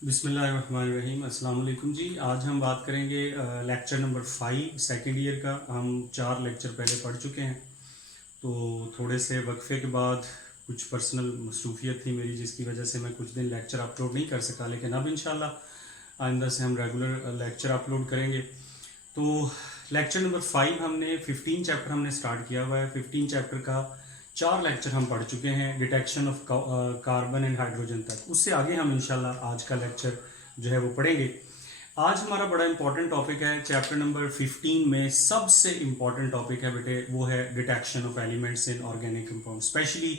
बिस्मिल्लाहिर्रहमानिर्रहीम। अस्सलाम वालेकुम जी। आज हम बात करेंगे लेक्चर नंबर 5 सेकेंड ईयर का। हम 4 लेक्चर पहले पढ़ चुके हैं, तो थोड़े से वक्फे के बाद कुछ पर्सनल मसरूफियत थी मेरी, जिसकी वजह से मैं कुछ दिन लेक्चर अपलोड नहीं कर सका। लेकिन अब इंशाल्लाह आइंदा से हम रेगुलर लेक्चर अपलोड करेंगे। तो लेक्चर नंबर 5 हमने 15 चैप्टर हमने स्टार्ट किया हुआ है। 15 चैप्टर का 4 लेक्चर हम पढ़ चुके हैं, detection of carbon and hydrogen तक। उससे आगे हम इंशाल्लाह आज का लेक्चर जो है वो पढ़ेंगे। आज हमारा बड़ा इंपॉर्टेंट टॉपिक है चैप्टर नंबर 15 में सबसे इंपॉर्टेंट टॉपिक है बेटे, वो है detection of elements in organic compound, specially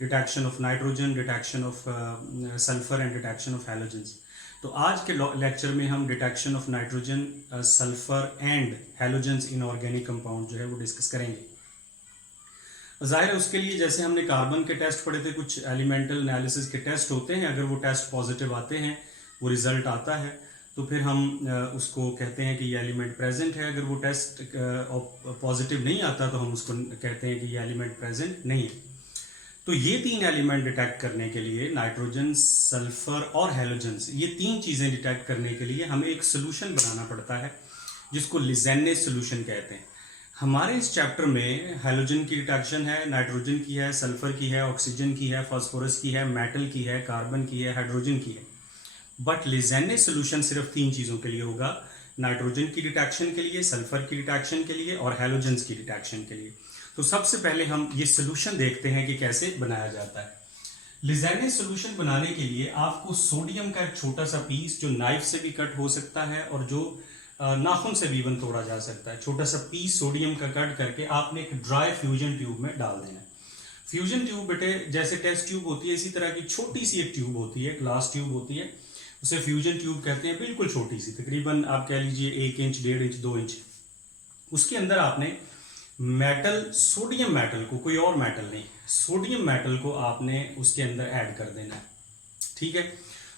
detection of nitrogen, detection of sulphur and detection of halogens. तो आज के लेक्चर में हम detection of nitrogen, sulphur and halogens in organic compound जो है वो डिस्कस करेंगे। जाहिर है उसके लिए जैसे हमने कार्बन के टेस्ट पढ़े थे, कुछ एलिमेंटल एनालिसिस के टेस्ट होते हैं। अगर वो टेस्ट पॉजिटिव आते हैं, वो रिजल्ट आता है, तो फिर हम उसको कहते हैं कि ये एलिमेंट प्रेजेंट है। अगर वो टेस्ट पॉजिटिव नहीं आता तो हम उसको कहते हैं कि ये एलिमेंट प्रेजेंट नहीं है। तो ये 3 एलिमेंट डिटेक्ट करने के लिए, नाइट्रोजन, सल्फर और हैलोजेंस, ये 3 चीजें डिटेक्ट करने के लिए हमें एक सोल्यूशन बनाना पड़ता है, जिसको लिजेने सोल्यूशन कहते हैं। हमारे इस चैप्टर में हैलोजन की डिटेक्शन है, नाइट्रोजन की है, सल्फर की है, ऑक्सीजन की है, फास्फोरस की है, मेटल की है, कार्बन की है, हाइड्रोजन की है। बट लिजेने सोल्यूशन सिर्फ 3 चीजों के लिए होगा, नाइट्रोजन की डिटेक्शन के लिए, सल्फर की डिटेक्शन के लिए और हैलोजेंस की डिटेक्शन के लिए। तो सबसे पहले हम ये सोल्यूशन देखते हैं कि कैसे बनाया जाता है। लिजेने सोल्यूशन बनाने के लिए आपको सोडियम का एक छोटा सा पीस, जो नाइफ से भी कट हो सकता है और जो नाखून से भी इवन तोड़ा जा सकता है, छोटा सा पीस सोडियम का कट करके आपने एक ड्राई फ्यूजन ट्यूब में डाल देना है। फ्यूजन ट्यूब बेटे जैसे टेस्ट ट्यूब होती है, इसी तरह की छोटी सी एक ट्यूब होती है, ग्लास ट्यूब होती है, उसे फ्यूजन ट्यूब कहते हैं। बिल्कुल छोटी सी, तकरीबन आप कह लीजिए 1 इंच, 1.5 इंच, 2 इंच। उसके अंदर आपने मेटल, सोडियम मेटल को, कोई और मेटल नहीं, सोडियम मेटल को आपने उसके अंदर ऐड कर देना है। ठीक है।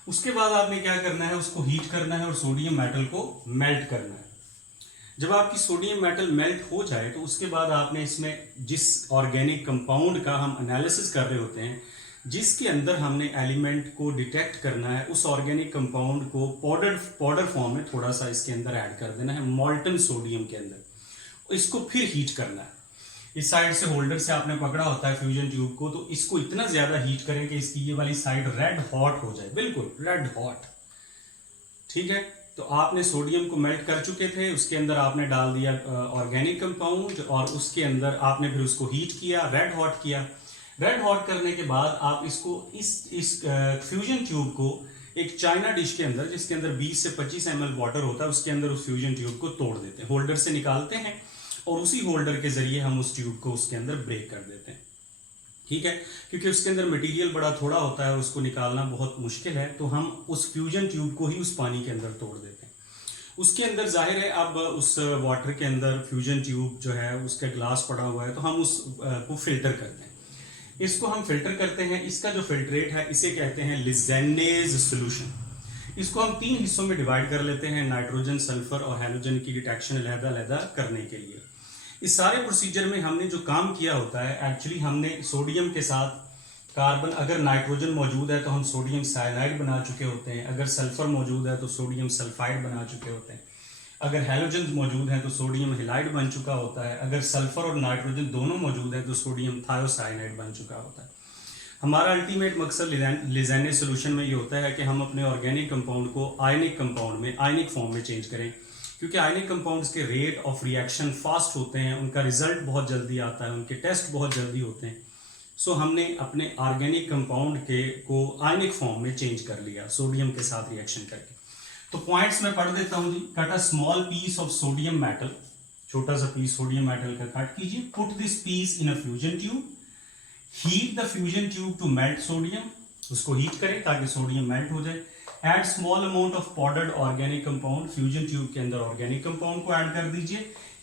उसके बाद आपने क्या करना है, उसको हीट करना है और सोडियम मेटल को मेल्ट करना है। जब आपकी सोडियम मेटल मेल्ट हो जाए तो उसके बाद आपने इसमें जिस ऑर्गेनिक कंपाउंड का हम एनालिसिस कर रहे होते हैं, जिसके अंदर हमने एलिमेंट को डिटेक्ट करना है, उस ऑर्गेनिक कंपाउंड को पाउडर फॉर्म में थोड़ा सा इसके अंदर ऐड कर देना है, मॉल्टन सोडियम के अंदर। इसको फिर हीट करना है। इस साइड से होल्डर से आपने पकड़ा होता है फ्यूजन ट्यूब को, तो इसको इतना ज्यादा हीट करें कि इसकी ये वाली साइड रेड हॉट हो जाए, बिल्कुल रेड हॉट। ठीक है। तो आपने सोडियम को मेल्ट कर चुके थे, उसके अंदर आपने डाल दिया ऑर्गेनिक कंपाउंड और उसके अंदर आपने फिर उसको हीट किया, रेड हॉट किया। रेड हॉट करने के बाद आप इसको इस फ्यूजन ट्यूब को एक चाइना डिश के अंदर, जिसके अंदर 20 से 25 ml वाटर होता है, उसके अंदर उस फ्यूजन ट्यूब को तोड़ देते हैं, होल्डर से निकालते हैं और उसी होल्डर के जरिए हम उस ट्यूब को उसके अंदर ब्रेक कर देते हैं। ठीक है। क्योंकि उसके अंदर मटेरियल बड़ा थोड़ा होता है, उसको निकालना बहुत मुश्किल है, तो हम उस फ्यूजन ट्यूब को ही उस पानी के अंदर तोड़ देते हैं। उसके अंदर जाहिर है अब उस वाटर के अंदर फ्यूजन ट्यूब जो है उसका ग्लास पड़ा हुआ है, तो हम उस को फिल्टर करते हैं। इसको हम फिल्टर करते हैं। इसका जो फिल्ट्रेट है इसे कहते हैं लिजेनेज सोल्यूशन। इसको हम 3 हिस्सों में डिवाइड कर लेते हैं, नाइट्रोजन, सल्फर और हैलोजन की डिटेक्शन अलग-अलग करने के लिए। इस सारे प्रोसीजर में हमने जो काम किया होता है, एक्चुअली हमने सोडियम के साथ कार्बन, अगर नाइट्रोजन मौजूद है तो हम सोडियम साइनाइड बना चुके होते हैं, अगर सल्फर मौजूद है तो सोडियम सल्फाइड बना चुके होते हैं, अगर हैलोजन मौजूद है तो सोडियम हेलाइड बन चुका होता है, अगर सल्फर और नाइट्रोजन दोनों मौजूद है तो सोडियम थायोसाइनाइड बन चुका होता है। हमारा अल्टीमेट मकसद लिजेने सोल्यूशन में ये होता है कि हम अपने ऑर्गेनिक कंपाउंड को आयनिक कंपाउंड में, आयनिक फॉर्म में चेंज करें, क्योंकि आयनिक कंपाउंड्स के रेट ऑफ रिएक्शन फास्ट होते हैं, उनका रिजल्ट बहुत जल्दी आता है, उनके टेस्ट बहुत जल्दी होते हैं। सो हमने अपने ऑर्गेनिक कंपाउंड को आयनिक फॉर्म में चेंज कर लिया सोडियम के साथ रिएक्शन करके। तो पॉइंट्स में पढ़ देता हूं जी। Cut a small piece of sodium metal, छोटा सा पीस सोडियम मेटल का कट कीजिए। Put this piece in a fusion tube, heat the fusion tube to melt sodium, उसको हीट करें ताकि सोडियम मेल्ट हो जाए। Add small amount of powdered organic compound, fusion tube के अंदर ऑर्गेनिक कंपाउंड को ऐड कर दीजिए।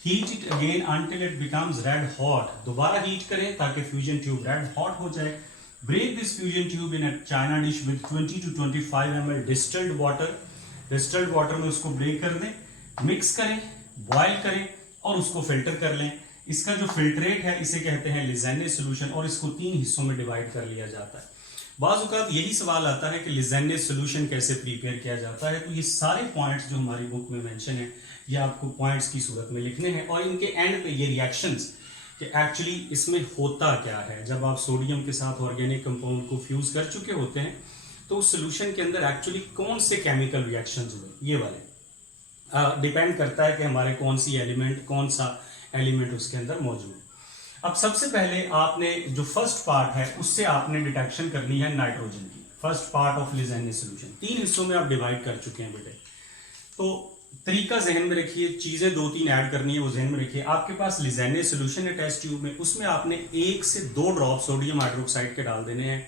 Heat it again until it becomes red hot, दोबारा हीट करें ताकि फ्यूजन ट्यूब रेड हॉट हो जाए। Break this fusion tube in a china dish with 20 to 25 ml distilled water, distilled water में उसको ब्रेक कर दें, मिक्स करें, बॉयल करें और उसको फिल्टर कर लें। इसका जो फिल्ट्रेट है इसे कहते हैं लिजेने सोल्यूशन और इसको 3 हिस्सों में डिवाइड कर लिया जाता है। बाज़-औक़ात यही सवाल आता है कि लिज़ेने सॉल्यूशन कैसे प्रिपेयर किया जाता है। तो ये सारे पॉइंट्स जो हमारी बुक में मेंशन है, ये आपको पॉइंट्स की सूरत में लिखने हैं और इनके एंड पे ये रिएक्शंस कि एक्चुअली इसमें होता क्या है। जब आप सोडियम के साथ ऑर्गेनिक कंपाउंड को फ्यूज कर चुके होते हैं तो उस सोल्यूशन के अंदर एक्चुअली कौन से केमिकल रिएक्शंस हुए, ये वाले डिपेंड करता है कि हमारे कौन सा एलिमेंट उसके अंदर मौजूद है। अब सबसे पहले आपने जो फर्स्ट पार्ट है उससे आपने डिटेक्शन करनी है नाइट्रोजन की। फर्स्ट पार्ट ऑफ लिज़ेने सॉल्यूशन 3 हिस्सों में आप डिवाइड कर चुके हैं बेटे। तो तरीका जहन में रखिए, चीजें 2-3 ऐड करनी है वो जहन में रखिए। आपके पास लिज़ेने सॉल्यूशन है टेस्ट ट्यूब में, उसमें आपने 1 से 2 ड्रॉप सोडियम हाइड्रोक्साइड के डाल देने हैं,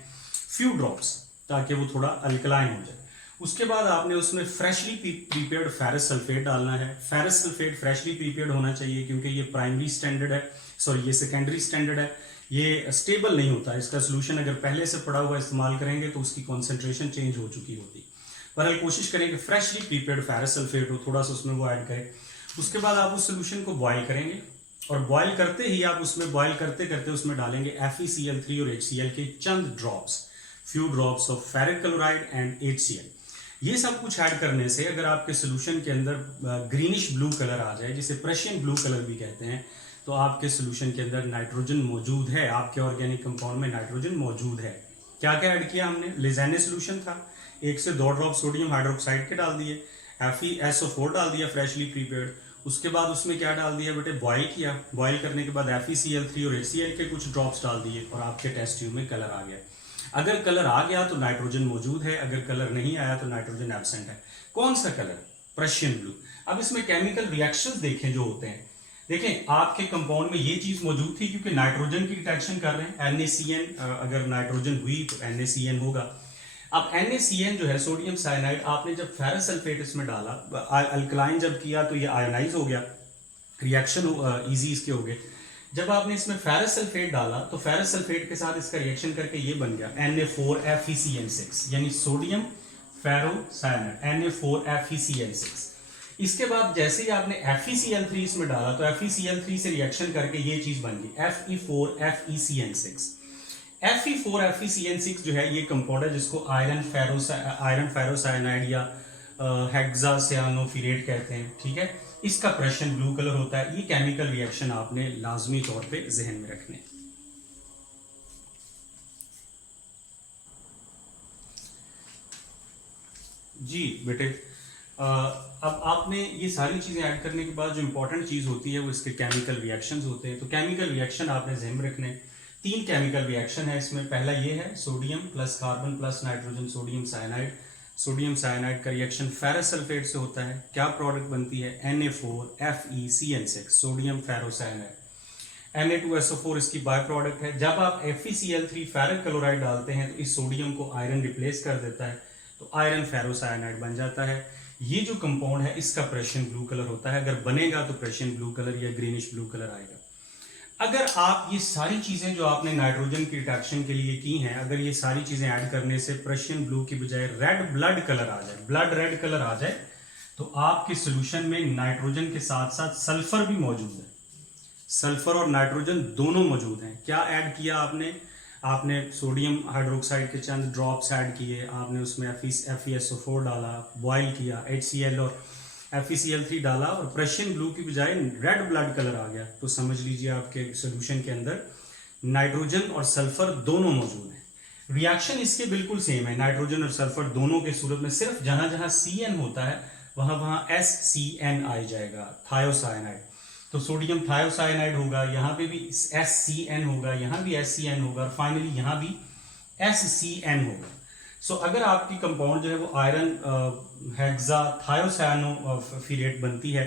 फ्यू ड्रॉप्स, ताकि वो थोड़ा अल्कलाइन हो जाए। उसके बाद आपने उसमें फ्रेशली प्रीपेयर्ड फेरस सल्फेट डालना है। फेरस सल्फेट फ्रेशली प्रीपेयर्ड होना चाहिए क्योंकि ये प्राइमरी स्टैंडर्ड है, सॉरी ये सेकेंडरी स्टैंडर्ड है, ये स्टेबल नहीं होता। इसका सोल्यूशन अगर पहले से पड़ा हुआ इस्तेमाल करेंगे तो उसकी कॉन्सेंट्रेशन चेंज हो चुकी होती। पर कोशिश करें कि फ्रेशली प्रीपेयर्ड फेरस सल्फेट हो, थोड़ा सा उसमें वो ऐड करें। उसके बाद आप उस सोल्यूशन को बॉयल करेंगे और बॉयल करते ही आप उसमें बॉयल करते करते उसमें डालेंगे FeCl3 और HCl के चंद drops, few drops of ferric chloride and HCl। ये सब कुछ ऐड करने से अगर आपके सोल्यूशन के अंदर ग्रीनिश ब्लू कलर आ जाए, जिसे प्रेशियन ब्लू कलर भी कहते हैं, तो आपके सोल्यूशन के अंदर नाइट्रोजन मौजूद है, आपके ऑर्गेनिक कंपाउंड में नाइट्रोजन मौजूद है। क्या क्या ऐड किया हमने? लिज़ेने सोल्यूशन था, 1 से 2 ड्रॉप सोडियम हाइड्रोक्साइड के डाल दिए, FeSO4 डाल दिया फ्रेशली प्रीपेयर्ड। उसके बाद उसमें क्या डाल दिया बेटे? बॉयल किया। बॉयल करने के बाद FeCl3 और HCl के कुछ ड्रॉप्स डाल दिए और आपके टेस्ट ट्यूब में कलर आ गया। अगर कलर आ गया तो नाइट्रोजन मौजूद है, अगर कलर नहीं आया तो नाइट्रोजन एब्सेंट है। कौन सा कलर? प्रेशियन ब्लू। अब इसमें केमिकल रिएक्शंस देखें जो होते हैं। देखें आपके कंपाउंड में ये चीज मौजूद थी क्योंकि नाइट्रोजन की डिटेक्शन कर रहे हैं। NaCN, अगर नाइट्रोजन हुई तो NaCN होगा। अब NaCN जो है सोडियम साइनाइड, आपने जब फेरस सल्फेट इसमें डाला, अल्कलाइन जब किया तो ये आयोनाइज हो गया, रिएक्शन इजी इसके हो गए। जब आपने इसमें फेरस सल्फेट डाला तो फेरस सल्फेट के साथ इसका रिएक्शन करके ये बन गया Na4FeCN6, यानी सोडियम फेरोसाइनाइड, Na4FeCN6। इसके बाद जैसे ही आपने FeCl3 इसमें डाला तो FeCl3 से रिएक्शन करके ये चीज बन गई Fe4FeCN6। Fe4FeCN6 जो है ये कंपाउंड है जिसको आयरन फेरोसाइनाइड या हेक्सासियानोफिरेट कहते हैं, ठीक है। इसका प्रेशन ब्लू कलर होता है। ये केमिकल रिएक्शन आपने लाजमी तौर पे जहन में रखने। जी बेटे, अब आपने ये सारी चीजें ऐड करने के बाद जो इंपॉर्टेंट चीज होती है वो इसके केमिकल रिएक्शंस होते हैं। तो केमिकल रिएक्शन आपने जहन में रखने। 3 केमिकल रिएक्शन है इसमें। पहला ये है sodium plus carbon plus nitrogen sodium cyanide. Sodium cyanide का रिएक्शन फेरस सल्फेट से होता है। क्या प्रोडक्ट बनती है? Na4FeCN6, sodium ferrocyanide. Na2SO4 इसकी बाय प्रोडक्ट है। जब आप FeCl3 फेरिक क्लोराइड डालते हैं तो इस सोडियम को आयरन रिप्लेस कर देता है, तो आयरन फेरोसाइनाइड बन जाता है। ये जो कंपाउंड है इसका प्रेशियन ब्लू कलर होता है। अगर बनेगा तो प्रेशियन ब्लू कलर या ग्रीनिश ब्लू कलर आएगा। अगर आप ये सारी चीजें जो आपने नाइट्रोजन की डिटेक्शन के लिए की हैं, अगर ये सारी चीजें ऐड करने से प्रेशियन ब्लू की बजाय रेड ब्लड कलर आ जाए, ब्लड रेड कलर आ जाए, तो आपके सोल्यूशन में नाइट्रोजन के साथ साथ सल्फर भी मौजूद है। सल्फर और नाइट्रोजन दोनों मौजूद हैं। क्या ऐड किया आपने? आपने सोडियम हाइड्रोक्साइड के चंद ड्रॉप्स ऐड किए, आपने उसमें FeSO4 डाला, बॉयल किया, HCl और FeCl3 डाला और प्रेशियन ब्लू की बजाय रेड ब्लड कलर आ गया, तो समझ लीजिए आपके सोल्यूशन के अंदर नाइट्रोजन और सल्फर दोनों मौजूद हैं। रिएक्शन इसके बिल्कुल सेम है, नाइट्रोजन और सल्फर दोनों के सूरत में सिर्फ जहां जहां CN होता है वहां वहां SCN आ जाएगा, थायोसाइनाइड। तो सोडियम थायोसाइनाइड होगा, यहाँ पे भी SCN होगा, यहाँ भी SCN होगा और फाइनली यहाँ भी SCN होगा। सो अगर आपकी कंपाउंड जो है वो आयरन हेक्सा थायोसाइनोफिरेट बनती है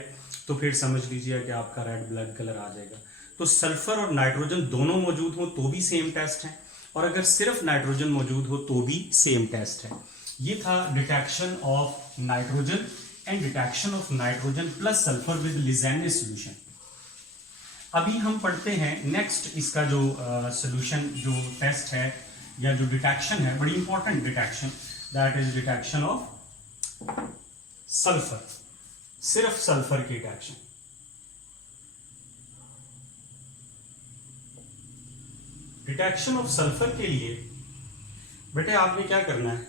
तो फिर समझ लीजिए कि आपका रेड ब्लड कलर आ जाएगा। तो सल्फर और नाइट्रोजन दोनों मौजूद हो तो भी सेम टेस्ट है, और अगर सिर्फ नाइट्रोजन मौजूद हो तो भी सेम टेस्ट है। ये था detection of nitrogen and detection of nitrogen plus sulphur with Lassaigne solution. अभी हम पढ़ते हैं नेक्स्ट इसका जो सॉल्यूशन जो टेस्ट है या जो डिटेक्शन है, बड़ी important detection, that is detection of sulphur. सिर्फ सल्फर की डिटेक्शन। डिटेक्शन ऑफ सल्फर के लिए बेटे आपने क्या करना है,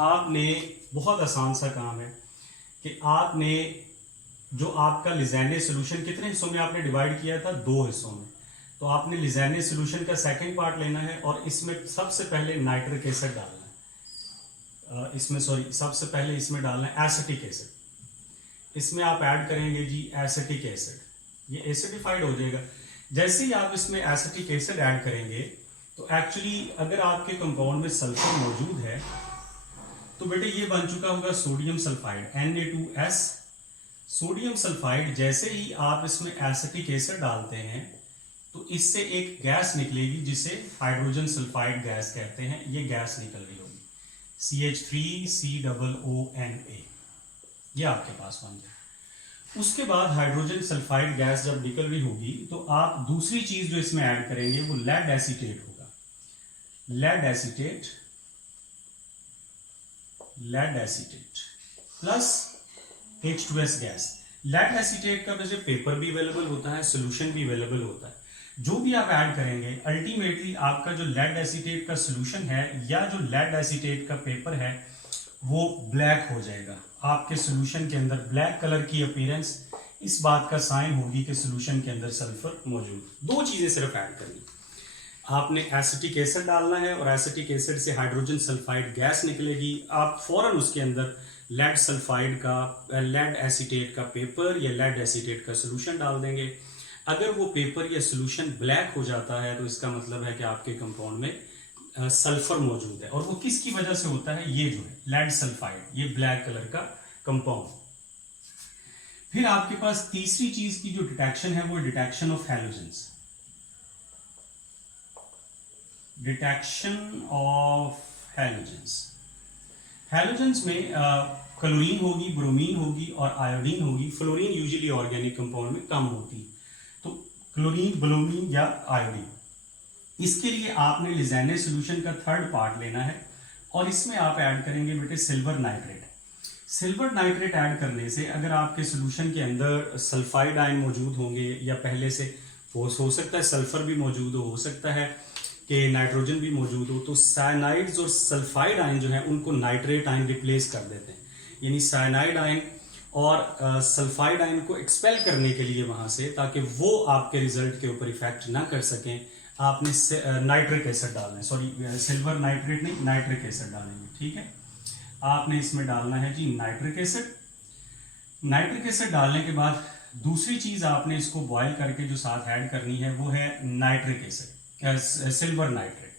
आपने बहुत आसान सा काम है कि आपने जो आपका लिज़ेने सोल्यूशन कितने हिस्सों में आपने डिवाइड किया था, 2 हिस्सों में। तो आपने लिज़ेने सोल्यूशन का सेकंड पार्ट लेना है और इसमें सबसे पहले नाइट्रिक एसिड डालना है। इसमें सॉरी सबसे पहले इसमें डालना है एसिटिक एसिड। इसमें आप ऐड करेंगे जी एसिटिक एसिड, ये एसिडिफाइड हो जाएगा। जैसे ही आप इसमें एसिटिक एसिड ऐड करेंगे तो एक्चुअली अगर आपके कंपाउंड में सल्फर मौजूद है तो बेटे ये बन चुका होगा sodium sulphide Na2S। Sodium sulphide जैसे ही आप इसमें एसिटिक एसिड डालते हैं तो इससे एक गैस निकलेगी जिसे हाइड्रोजन सल्फाइड गैस कहते हैं। ये गैस निकल रही होगी CH3COONA, ये आपके पास बन जाए। उसके बाद हाइड्रोजन सल्फाइड गैस जब निकल रही होगी तो आप दूसरी चीज जो इसमें ऐड करेंगे वो लेड एसीटेट होगा। Lead acetate plus H2S gas. Lead acetate का वैसे पेपर भी अवेलेबल होता है, सोल्यूशन भी अवेलेबल होता है। जो भी आप ऐड करेंगे अल्टीमेटली आपका जो लेड एसीटेट का सोल्यूशन है या जो लेड एसीटेट का पेपर है वो ब्लैक हो जाएगा। आपके सोल्यूशन के अंदर ब्लैक कलर की अपीयरेंस इस बात का साइन होगी कि सोल्यूशन के अंदर सल्फर मौजूद। 2 चीजें सिर्फ ऐड करनी, आपने एसिटिक एसिड डालना है और एसिटिक एसिड से हाइड्रोजन सल्फाइड गैस निकलेगी। आप फौरन उसके अंदर लेड सल्फाइड का लेड एसीटेट का पेपर या लेड एसीटेट का सोल्यूशन डाल देंगे। अगर वो पेपर या सोल्यूशन ब्लैक हो जाता है तो इसका मतलब है कि आपके कंपाउंड में सल्फर मौजूद है। और वो किसकी वजह से होता है, ये जो है लेड सल्फाइड, ये ब्लैक कलर का कंपाउंड। फिर आपके पास तीसरी चीज की जो डिटेक्शन है वो detection of halogens. Detection of halogens, halogens में क्लोरीन होगी, ब्रोमीन होगी और आयोडीन होगी। फ्लोरीन यूजुअली ऑर्गेनिक कंपाउंड में कम होती है, तो क्लोरीन, ब्रोमीन या आयोडीन। इसके लिए आपने लिज़ेने सोल्यूशन का थर्ड पार्ट लेना है और इसमें आप ऐड करेंगे बेटे silver nitrate. Silver nitrate add करने से अगर आपके सोल्यूशन के अंदर सल्फाइड आयन मौजूद होंगे या पहले से हो सकता है सल्फर भी मौजूद हो सकता है कि नाइट्रोजन भी मौजूद हो, तो साइनाइड्स और सल्फाइड आयन जो है उनको नाइट्रेट आयन रिप्लेस कर देते हैं। यानी साइनाइड आयन और सल्फाइड आयन को एक्सपेल करने के लिए वहां से, ताकि वो आपके रिजल्ट के ऊपर इफेक्ट ना कर सकें, आपने नाइट्रिक एसिड डालना है। सॉरी सिल्वर नाइट्रेट नहीं, नाइट्रिक एसिड डालेंगे, ठीक है। आपने इसमें डालना है जी नाइट्रिक एसिड। नाइट्रिक एसिड डालने के बाद दूसरी चीज आपने इसको बॉयल करके जो साथ ऐड करनी है वो है नाइट्रिक एसिड, सिल्वर नाइट्रेट।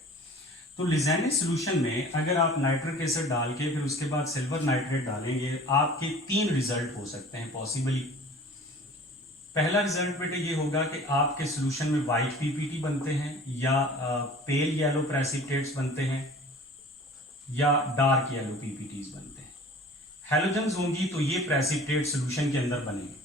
तो लिज़ेने सोल्यूशन में अगर आप नाइट्रिक एसिड डाल के फिर उसके बाद सिल्वर नाइट्रेट डालेंगे, आपके 3 रिजल्ट हो सकते हैं पॉसिबली। पहला रिजल्ट बेटे ये होगा कि आपके सोल्यूशन में वाइट पीपीटी बनते हैं या पेल येलो प्रेसिपिटेट्स बनते हैं या डार्क येलो पीपीटीज बनते हैं। हैलोजेंस होंगी तो ये प्रेसिपिटेट सोल्यूशन के अंदर बनेंगे।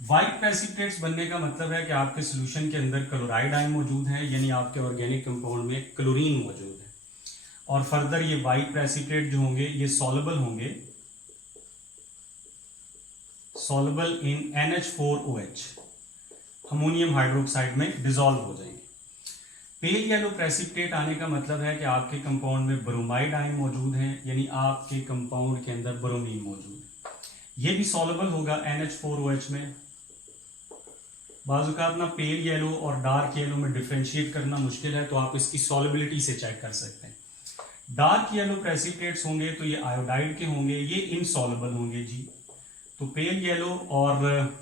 व्हाइट प्रेसिपिटेट्स बनने का मतलब है कि आपके सोल्यूशन के अंदर क्लोराइड आयन मौजूद है, यानी आपके ऑर्गेनिक कंपाउंड में क्लोरीन मौजूद है। और फर्दर ये व्हाइट प्रेसिपिटेट जो होंगे ये सॉल्युबल होंगे, soluble in NH4OH, ammonium hydroxide में डिसॉल्व हो जाएंगे। पेल येलो प्रेसिपिटेट आने का मतलब है कि आपके कंपाउंड में ब्रोमाइड आयन मौजूद है, यानी आपके कंपाउंड के अंदर ब्रोमीन मौजूद है। ये भी सॉल्युबल होगा NH4OH में। बाज़ ना पेल येलो और डार्क येलो में डिफ्रेंशिएट करना मुश्किल है, तो आप इसकी सॉल्युबिलिटी से चेक कर सकते हैं। डार्क येलो प्रेसिपिटेट्स होंगे तो ये आयोडाइड के होंगे, ये इनसॉल्युबल होंगे जी। तो पेल येलो और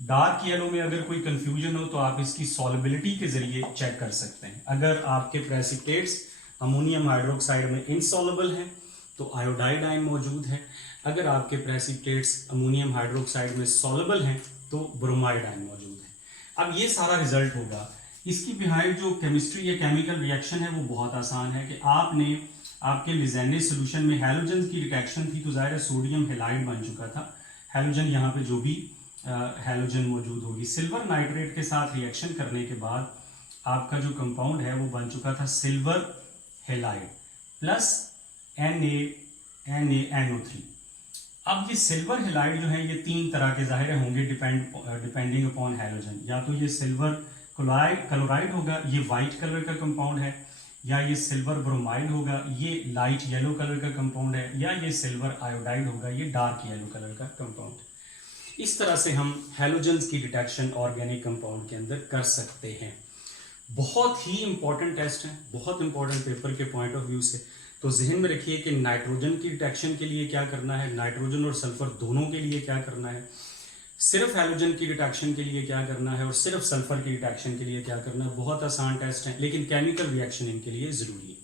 डार्क येलो में अगर कोई कंफ्यूजन हो तो आप इसकी सॉल्युबिलिटी के जरिए चेक कर सकते हैं। अगर आपके प्रेसिपिटेट्स अमोनियम हाइड्रोक्साइड में इनसॉल्युबल हैं तो आयोडाइड आयन मौजूद है। अगर आपके प्रेसिपिटेट्स अमोनियम हाइड्रोक्साइड में सॉल्युबल हैं तो ब्रोमाइड आयन मौजूद है। अब ये सारा रिजल्ट होगा। इसकी बिहाइंड जो केमिस्ट्री या केमिकल रिएक्शन है वो बहुत आसान है कि आपने आपके लिज़ेने सोल्यूशन में हैलोजन की डिटेक्शन थी तो ज़ाहिर है सोडियम हेलाइड बन चुका था। हैलोजन यहाँ पे जो भी हैलोजन मौजूद होगी, सिल्वर नाइट्रेट के साथ रिएक्शन करने के बाद आपका जो कंपाउंड है वो बन चुका था सिल्वर हेलाइड प्लस NaNO3। अब ये सिल्वर हेलाइड जो है ये 3 तरह के ज़ाहिर होंगे डिपेंडिंग अपॉन हैलोजन। या तो ये सिल्वर क्लोराइड होगा, ये वाइट कलर का कंपाउंड है, या ये सिल्वर ब्रोमाइड होगा, ये लाइट येलो कलर का कंपाउंड है, या ये सिल्वर आयोडाइड होगा, ये डार्क येलो कलर का कंपाउंड। इस तरह से हम हैलोजेंस की डिटेक्शन ऑर्गेनिक कंपाउंड के अंदर कर सकते हैं। बहुत ही इंपॉर्टेंट टेस्ट है, बहुत इंपॉर्टेंट पेपर के पॉइंट ऑफ व्यू से। तो जहन में रखिए कि नाइट्रोजन की डिटेक्शन के लिए क्या करना है, नाइट्रोजन और सल्फर दोनों के लिए क्या करना है, सिर्फ हैलोजन की डिटेक्शन के लिए क्या करना है और सिर्फ सल्फर की डिटेक्शन के लिए क्या करना है। बहुत आसान टेस्ट है, लेकिन केमिकल रिएक्शन इनके लिए जरूरी है।